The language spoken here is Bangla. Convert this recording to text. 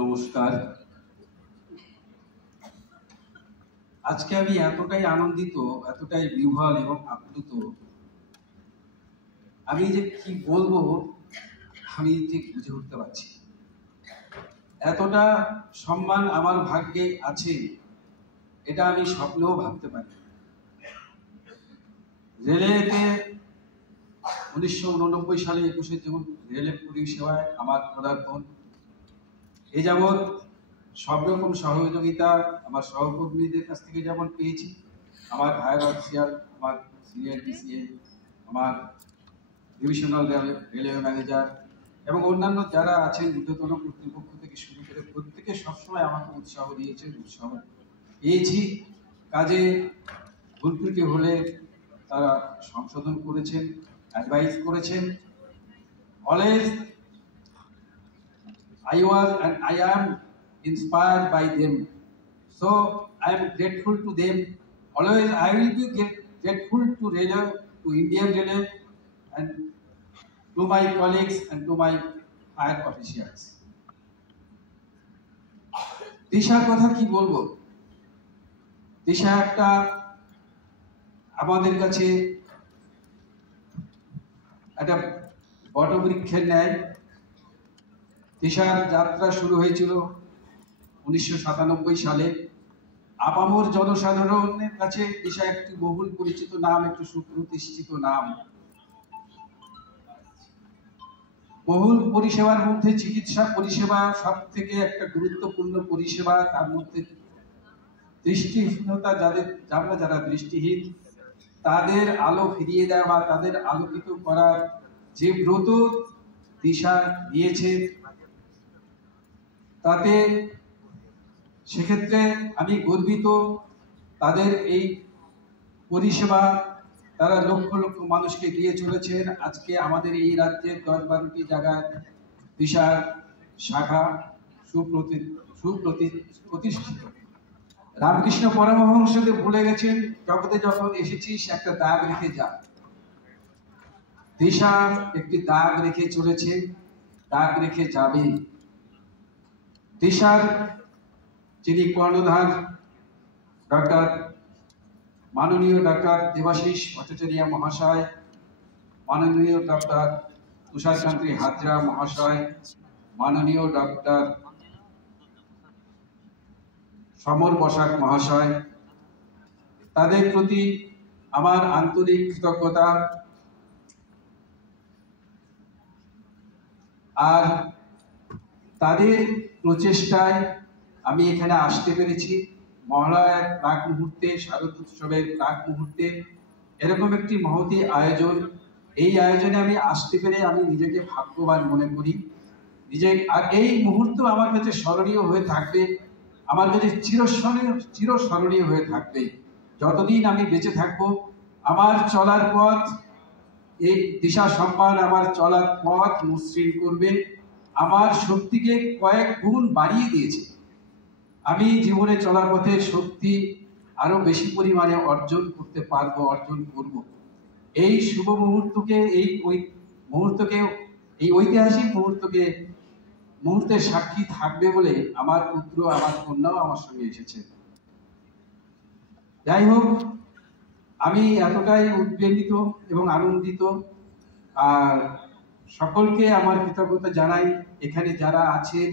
নমস্কার। আজকে আমি এতটাই আনন্দিত, এতটাই বিহ্বল এবং আপ্লুত, আমি যে কি বলবো আমি ঠিক বুঝে উঠতে পারছি। এতটা সম্মান আমার ভাগ্যে আছে এটা আমি স্বপ্নেও ভাবতে পারি। রেলওয়েতে 1989 সালে 21শে জুন রেলওয়ে পরিষেবায় আমার পদার্পণ। এ যাবৎ সব রকম সহযোগিতা আমার সহকর্মীদের কাছ থেকে যেমন পেয়েছি, আমার হায়ার অফিসার, আমার সিনিয়র ডিসিএম, আমার ডিভিশনাল রেলওয়ে ম্যানেজার এবং অন্যান্য যারা আছেন ঊর্ধ্বতন কর্তৃপক্ষ থেকে শুরু করে প্রত্যেকে সবসময় আমাকে উৎসাহ দিয়েছেন, উৎসাহ পেয়েছি। কাজে ভুল ত্রুটি হলে তারা সংশোধন করেছেন, অ্যাডভাইস করেছেন। Always I was and I am inspired by them. So I am grateful to them. Always I will be grateful to Railway, to Indian Railway, and to my colleagues and to my higher officials. দিশার কথা কি বলবো? দিশা একটা আমাদের কাছে একটা বটবৃক্ষের ন্যায়। দিশার যাত্রা শুরু হয়েছিল 1997 সালে। আপামর জনসাধারণের কাছে দিশা একটি বহুল পরিচিত নাম, একটি সুপ্রতিষ্ঠিত নাম। বহুল পরিষেবার মধ্যে চিকিৎসা পরিষেবা সব থেকে একটা গুরুত্বপূর্ণ পরিষেবা। তার মধ্যে দৃষ্টিহীনতা যারা দৃষ্টিহীন তাদের আলো ফিরিয়ে দেওয়া বা তাদের আলোকিত করার যে ব্রত দিশা নিয়েছে, তাতে সেক্ষেত্রে আমি গর্বিত। তাদের এই পরিষেবা তারা লক্ষ লক্ষ মানুষকে দিয়ে চলেছেন। আজকে আমাদের এই রাজ্যের 10-12টি জায়গায় দিশার শাখা সুপ্রতিষ্ঠিত। রামকৃষ্ণ পরমহংসদেব বলে গেছেন, জগতে যখন এসেছিস একটা দাগ রেখে যা। দিশা একটি দাগ রেখে চলেছে, দাগ রেখে যাবে। দিশার যিনি কর্ণধার মাননীয় ডক্টর দেবাশিস ভট্টাচার্য মহাশয়, মাননীয় ডক্টর তুষারকান্তি হাজরা মহাশয়, মাননীয় ডক্টর সমর বসাক মহাশয়, তাদের প্রতি আমার আন্তরিক কৃতজ্ঞতা। আর তাদের প্রচেষ্টায় আমি এখানে আসতে পেরেছি। মহালয়ার প্রাক মুহূর্তে, শারদ উৎসবের প্রাক মুহূর্তে এরকম একটি মহতী আয়োজন, এই আয়োজনে আমি আসতে পেরে আমি নিজেকে ভাগ্যবান মনে করি। আর এই মুহূর্ত আমার কাছে স্মরণীয় হয়ে থাকবে, আমার কাছে চিরস্মরণীয় হয়ে থাকবে। যতদিন আমি বেঁচে থাকবো আমার চলার পথ, এই দিশা সম্মান আমার চলার পথ মসৃণ করবে, আমার শক্তিকে কয়েক গুণ বাড়িয়ে দিয়েছে। আমি জীবনে চলার পথে শক্তি আরো বেশি পরিমাণে অর্জন করতে পারবো, অর্জন করব। এই শুভ মুহূর্তকে, এই ঐতিহাসিক মুহূর্তের সাক্ষী থাকবে বলে আমার পুত্র, আমার কন্যাও আমার সঙ্গে এসেছে। যাই হোক, আমি এতটাই উদ্বেলিত এবং আনন্দিত। আর সকলকে আমার কৃতজ্ঞতা জানাই, এখানে যারা আছেন